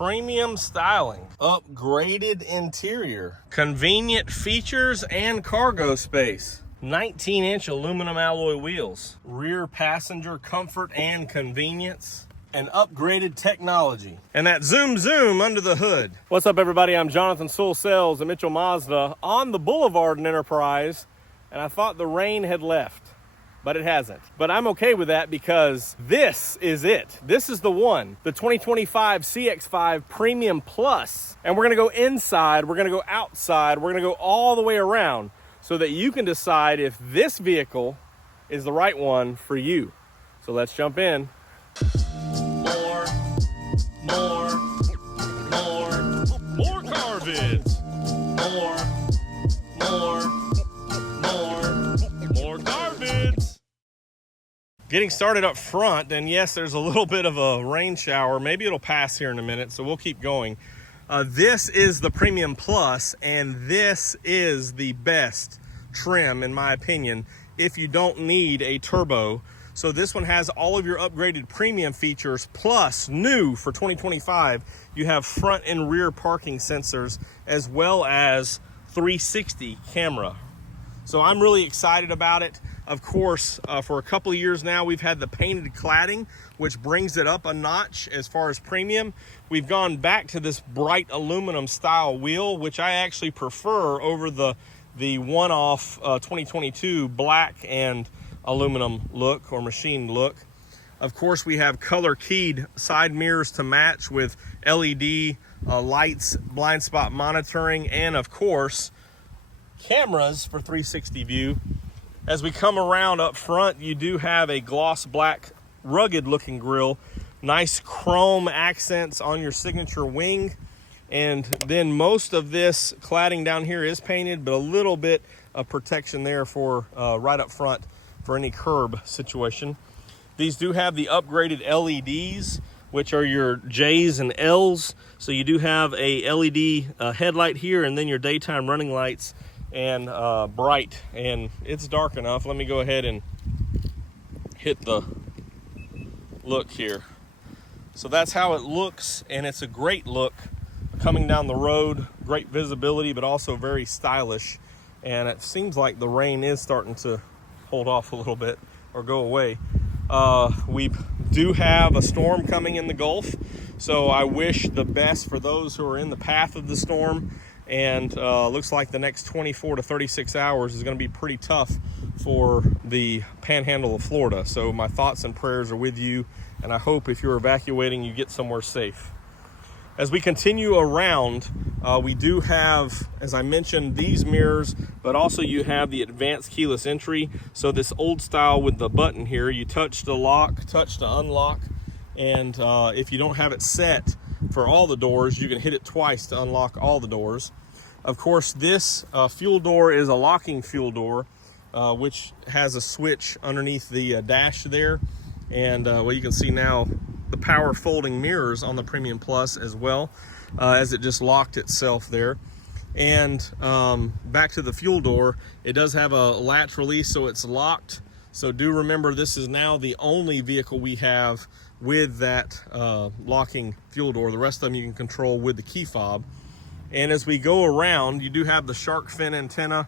premium styling, upgraded interior, convenient features and cargo space, 19-inch aluminum alloy wheels, rear passenger comfort and convenience, and upgraded technology, and that zoom under the hood. What's up, everybody? I'm Jonathan Sewell Sales at Mitchell Mazda on the Boulevard in Enterprise, and I thought the rain had left, but it hasn't. But I'm okay with that because this is it. This is the one, the 2025 CX-5 Premium Plus. And we're gonna go inside, we're gonna go outside, we're gonna go all the way around so that you can decide if this vehicle is the right one for you. So let's jump in. More car vids. More car vids. Getting started up front, and yes, there's a little bit of a rain shower. Maybe it'll pass here in a minute, so we'll keep going. This is the Premium Plus, and this is the best trim, in my opinion, if you don't need a turbo. So this one has all of your upgraded premium features, plus new for 2025, you have front and rear parking sensors, as well as 360 camera. So I'm really excited about it. Of course, for a couple of years now, we've had the painted cladding, which brings it up a notch as far as premium. We've gone back to this bright aluminum style wheel, which I actually prefer over the one-off 2022 black and aluminum look or machine look. Of course, we have color keyed side mirrors to match with LED lights, blind spot monitoring, and of course cameras for 360 view. As we come around up front, you do have a gloss black rugged looking grille, nice chrome accents on your signature wing, and then most of this cladding down here is painted, but a little bit of protection there for right up front for any curb situation. These do have the upgraded LEDs, which are your J's and L's. So you do have a LED headlight here, and then your daytime running lights and bright. And it's dark enough. Let me go ahead and hit the look here. So that's how it looks, and it's a great look coming down the road. Great visibility, but also very stylish. And it seems like the rain is starting to hold off a little bit or go away. We do have a storm coming in the Gulf, so I wish the best for those who are in the path of the storm, and looks like the next 24 to 36 hours is going to be pretty tough for the panhandle of Florida. So my thoughts and prayers are with you, and I hope if you're evacuating, you get somewhere safe. As we continue around, we do have, as I mentioned, these mirrors, but also you have the advanced keyless entry. So this old style with the button here, you touch to lock, touch to unlock, and if you don't have it set for all the doors, you can hit it twice to unlock all the doors. Of course, this fuel door is a locking fuel door, which has a switch underneath the dash there. And well, you can see now the power folding mirrors on the Premium Plus as well, as it just locked itself there. And back to the fuel door, it does have a latch release, so it's locked. So do remember, this is now the only vehicle we have with that locking fuel door. The rest of them you can control with the key fob. And as we go around, you do have the shark fin antenna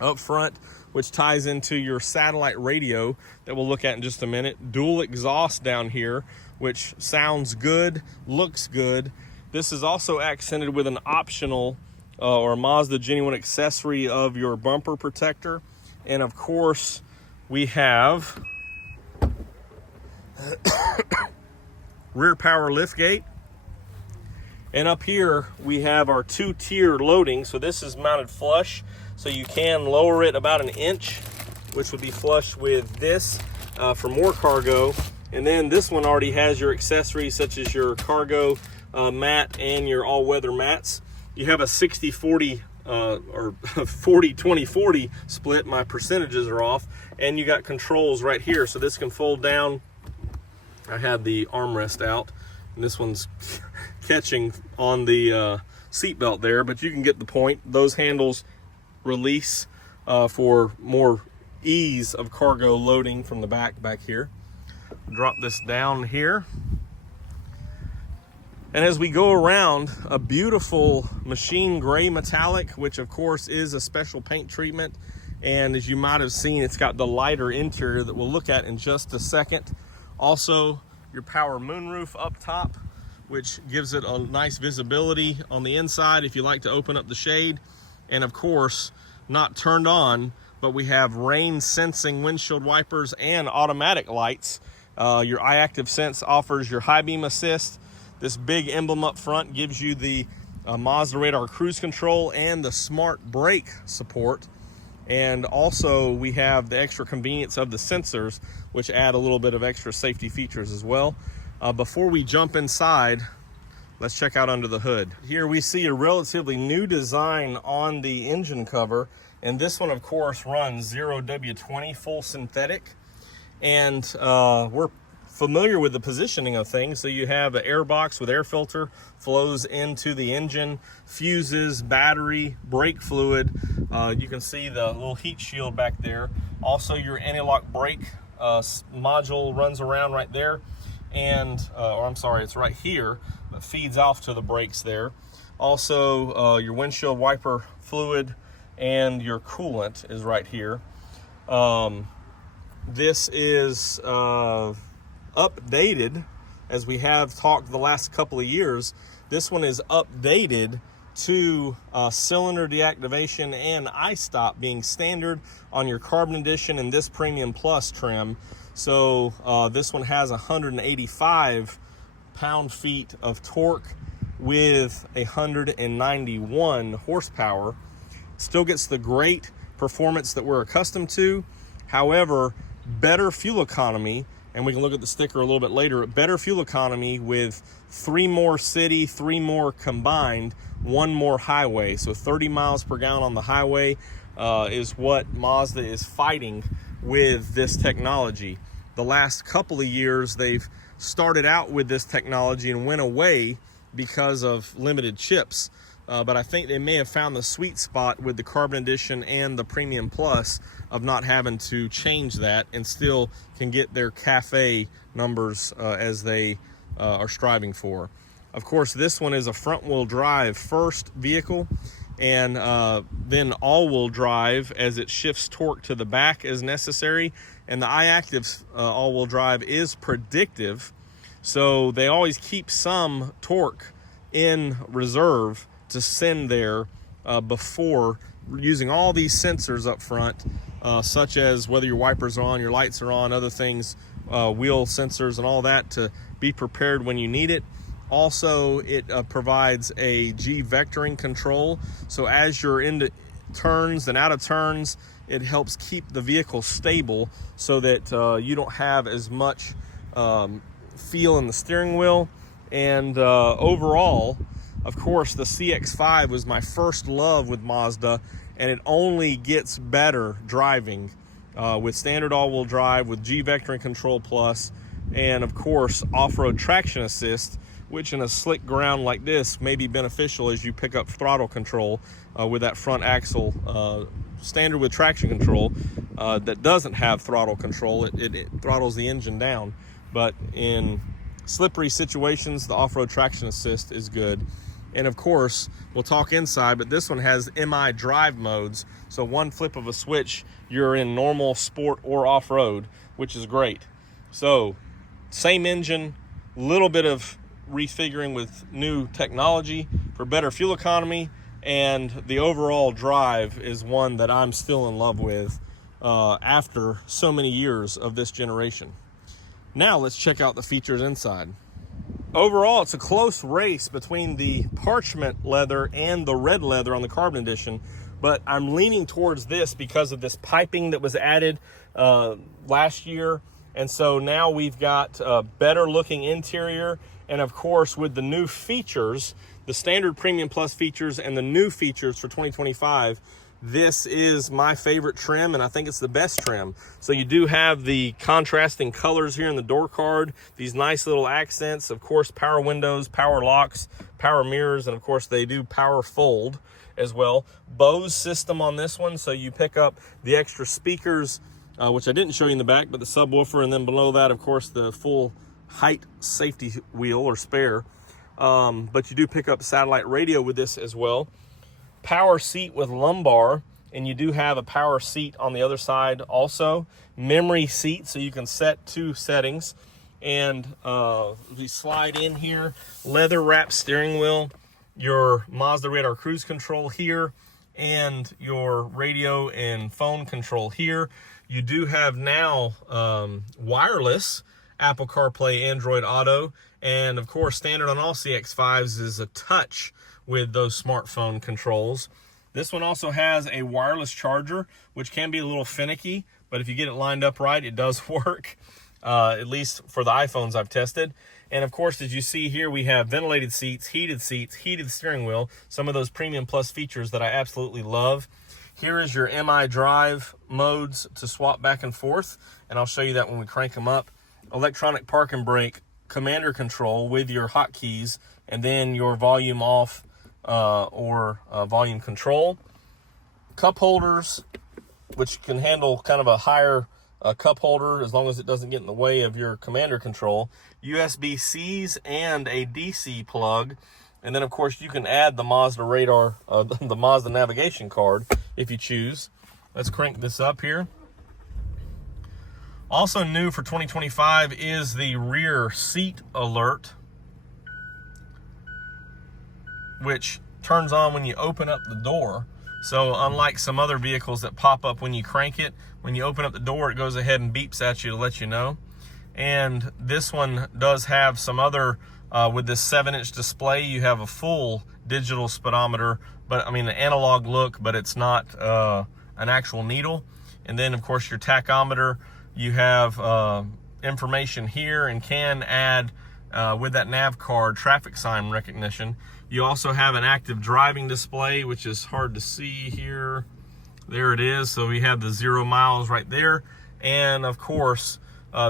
up front, which ties into your satellite radio that we'll look at in just a minute. Dual exhaust down here, which sounds good, looks good. This is also accented with an optional or a Mazda genuine accessory of your bumper protector. And of course, we have rear power liftgate. And up here, we have our 2-tier loading. So this is mounted flush, so you can lower it about 1 inch, which would be flush with this for more cargo. And then this one already has your accessories such as your cargo mat and your all-weather mats. You have a 60-40 or 40-20-40 split. My percentages are off. And you got controls right here. So this can fold down. I had the armrest out, and this one's catching on the seat belt there, but you can get the point. Those handles release for more ease of cargo loading from the back here. Drop this down here. And as we go around, a beautiful machine gray metallic, which of course is a special paint treatment. And as you might have seen, it's got the lighter interior that we'll look at in just a second. Also, your power moonroof up top, which gives it a nice visibility on the inside if you like to open up the shade. And of course, not turned on, but we have rain sensing windshield wipers and automatic lights. Your iActive Sense offers your high beam assist. This big emblem up front gives you the Mazda radar cruise control and the smart brake support. And also we have the extra convenience of the sensors, which add a little bit of extra safety features as well. Before we jump inside, let's check out under the hood. Here we see a relatively new design on the engine cover. And this one, of course, runs 0W20 full synthetic. And we're familiar with the positioning of things. So you have an air box with air filter, flows into the engine, fuses, battery, brake fluid. You can see the little heat shield back there. Also, your anti-lock brake module runs around right there. And, or I'm sorry, it's right here, but feeds off to the brakes there. Also, your windshield wiper fluid and your coolant is right here. This is updated, as we have talked the last couple of years. This one is updated to cylinder deactivation and I-stop being standard on your Carbon Edition and this Premium Plus trim. So this one has 185 pound-feet of torque with 191 horsepower. Still gets the great performance that we're accustomed to. However, better fuel economy, and we can look at the sticker a little bit later, better fuel economy with 3 more city, 3 more combined, 1 more highway. So 30 miles per gallon on the highway is what Mazda is fighting with this technology. The last couple of years, they've started out with this technology and went away because of limited chips. But I think they may have found the sweet spot with the Carbon Edition and the Premium Plus of not having to change that, and still can get their CAFE numbers as they are striving for. Of course, this one is a front-wheel drive first vehicle, and then all-wheel drive as it shifts torque to the back as necessary. And the iActive all-wheel drive is predictive, so they always keep some torque in reserve to send there before, using all these sensors up front, such as whether your wipers are on, your lights are on, other things, wheel sensors and all that, to be prepared when you need it. Also, it provides a G vectoring control, so as you're into turns and out of turns, it helps keep the vehicle stable so that you don't have as much feel in the steering wheel. And overall, of course, the CX-5 was my first love with Mazda, and it only gets better driving with standard all-wheel drive, with G vectoring control plus, and of course off-road traction assist, which in a slick ground like this may be beneficial as you pick up throttle control with that front axle. Standard with traction control that doesn't have throttle control, it throttles the engine down, but in slippery situations, the off-road traction assist is good. And of course, we'll talk inside, but this one has MI drive modes. So one flip of a switch, you're in normal, sport, or off-road, which is great. So same engine, little bit of refiguring with new technology for better fuel economy, and the overall drive is one that I'm still in love with after so many years of this generation. Now let's check out the features inside. Overall, it's a close race between the parchment leather and the red leather on the Carbon Edition, but I'm leaning towards this because of this piping that was added last year. And so now we've got a better looking interior, and of course with the new features, the standard Premium Plus features and the new features for 2025, this is my favorite trim, and I think it's the best trim. So you do have the contrasting colors here in the door card, these nice little accents, of course power windows, power locks, power mirrors, and of course they do power fold as well. Bose system on this one, so you pick up the extra speakers, which I didn't show you in the back, but the subwoofer, and then below that, of course, the full height safety wheel or spare. but you do pick up satellite radio with this as well. Power seat with lumbar, and you do have a power seat on the other side also. Memory seat, so you can set 2 settings. And we slide in here, leather wrapped steering wheel, your Mazda radar cruise control here, and your radio and phone control here. You do have now wireless Apple CarPlay, Android Auto, and of course standard on all CX-5s is a touch with those smartphone controls. This one also has a wireless charger, which can be a little finicky, but if you get it lined up right, it does work, at least for the iPhones I've tested. And of course, as you see here, we have ventilated seats, heated steering wheel, some of those Premium Plus features that I absolutely love. Here is your MI drive modes to swap back and forth, and I'll show you that when we crank them up. Electronic park and brake, commander control with your hotkeys, and then your volume off or volume control. Cup holders, which can handle kind of a higher cup holder as long as it doesn't get in the way of your commander control. USB-Cs and a DC plug. And then of course you can add the Mazda radar, the Mazda navigation card if you choose. Let's crank this up here. Also new for 2025 is the rear seat alert, which turns on when you open up the door. So unlike some other vehicles that pop up when you crank it, when you open up the door, it goes ahead and beeps at you to let you know. And this one does have some other, with this 7-inch display, you have a full digital speedometer, but I mean an analog look, but it's not an actual needle. And then of course your tachometer, you have information here, and can add with that nav card traffic sign recognition. You also have an active driving display, which is hard to see here. There it is. So we have the 0 miles right there. And of course,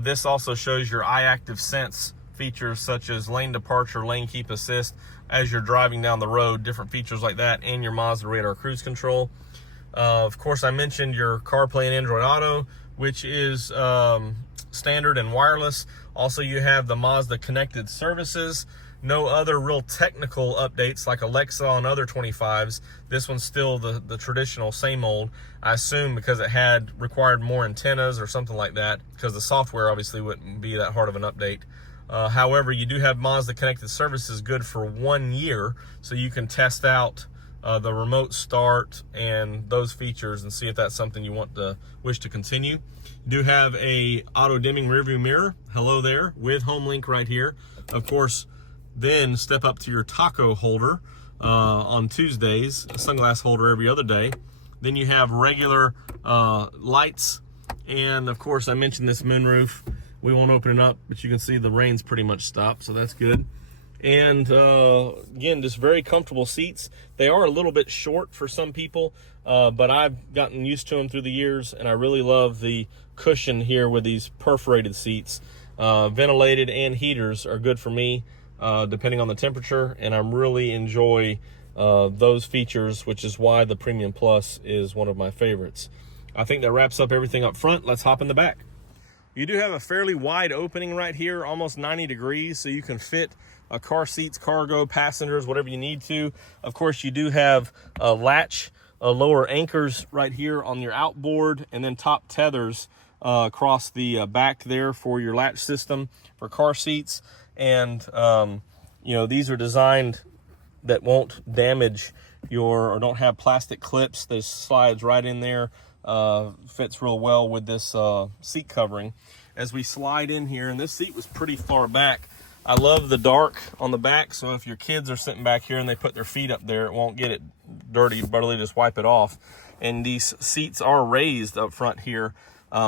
this also shows your iActive Sense features such as lane departure, lane keep assist as you're driving down the road, different features like that, and your Mazda radar cruise control. Of course, I mentioned your CarPlay and Android Auto, which is standard and wireless. Also, you have the Mazda connected services. No other real technical updates like Alexa on other 25s. This one's still the traditional same old, I assume because it had required more antennas or something like that, because the software obviously wouldn't be that hard of an update. However, you do have Mazda connected services good for 1 year, so you can test out the remote start and those features and see if that's something you wish to continue. You do have a auto dimming rearview mirror, hello there, with HomeLink right here. Of course, then step up to your taco holder on Tuesdays, a sunglass holder every other day. Then you have regular lights, and of course I mentioned this moonroof. We won't open it up, but you can see the rain's pretty much stopped, so that's good. And again, just very comfortable seats. They are a little bit short for some people, but I've gotten used to them through the years, and I really love the cushion here with these perforated seats. Ventilated and heaters are good for me, depending on the temperature, and I really enjoy those features, which is why the Premium Plus is one of my favorites. I think that wraps up everything up front. Let's hop in the back. You do have a fairly wide opening right here, almost 90 degrees, so you can fit car seats, cargo, passengers, whatever you need to. Of course, you do have a latch, lower anchors right here on your outboard, and then top tethers across the back there for your latch system for car seats. And you know, these are designed that won't damage or don't have plastic clips. This slides right in there, fits real well with this seat covering. As we slide in here, and this seat was pretty far back, I love the dark on the back, so if your kids are sitting back here and they put their feet up there, it won't get it dirty. You barely just wipe it off. And these seats are raised up front here,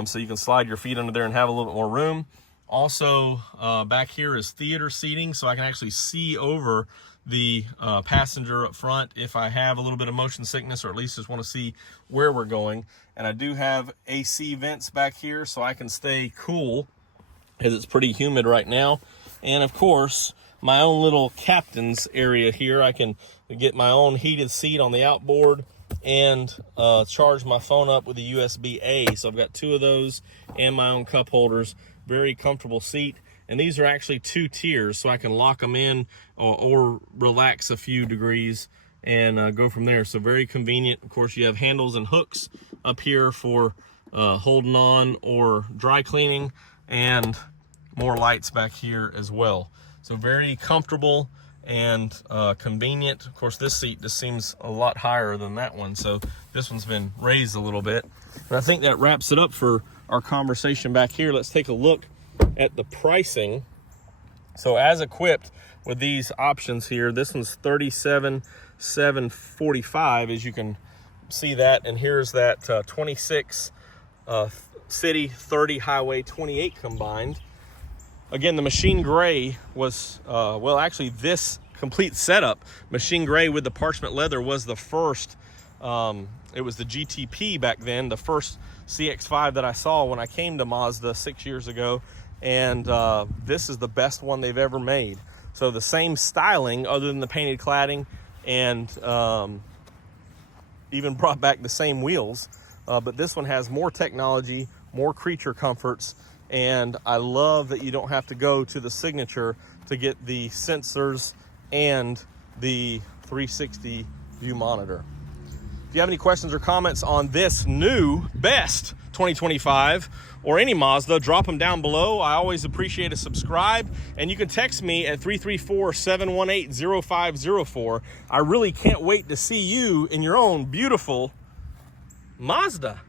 so you can slide your feet under there and have a little bit more room. Also, back here is theater seating, so I can actually see over the passenger up front if I have a little bit of motion sickness, or at least just want to see where we're going. And I do have AC vents back here, so I can stay cool as it's pretty humid right now. And of course, my own little captain's area here. I can get my own heated seat on the outboard and charge my phone up with a USB-A. So I've got 2 of those and my own cup holders. Very comfortable seat. And these are actually 2 tiers, so I can lock them in or relax a few degrees and go from there. So very convenient. Of course, you have handles and hooks up here for holding on or dry cleaning, and more lights back here as well. So very comfortable and convenient. Of course, this seat just seems a lot higher than that one, so this one's been raised a little bit. And I think that wraps it up for our conversation back here. Let's take a look at the pricing. So as equipped with these options here, this one's $37,745, as you can see that. And here's that 26 city, 30 highway, 28 combined. Again, the machine gray was, well, actually this complete setup, machine gray with the parchment leather, was the first, it was the GTP back then, the first CX-5 that I saw when I came to Mazda 6 years ago. And this is the best one they've ever made. So the same styling other than the painted cladding, and even brought back the same wheels. But this one has more technology, more creature comforts, and I love that you don't have to go to the Signature to get the sensors and the 360 view monitor. If you have any questions or comments on this new best 2025 or any Mazda, drop them down below. I always appreciate a subscribe, and you can text me at 334-718-0504. I really can't wait to see you in your own beautiful Mazda.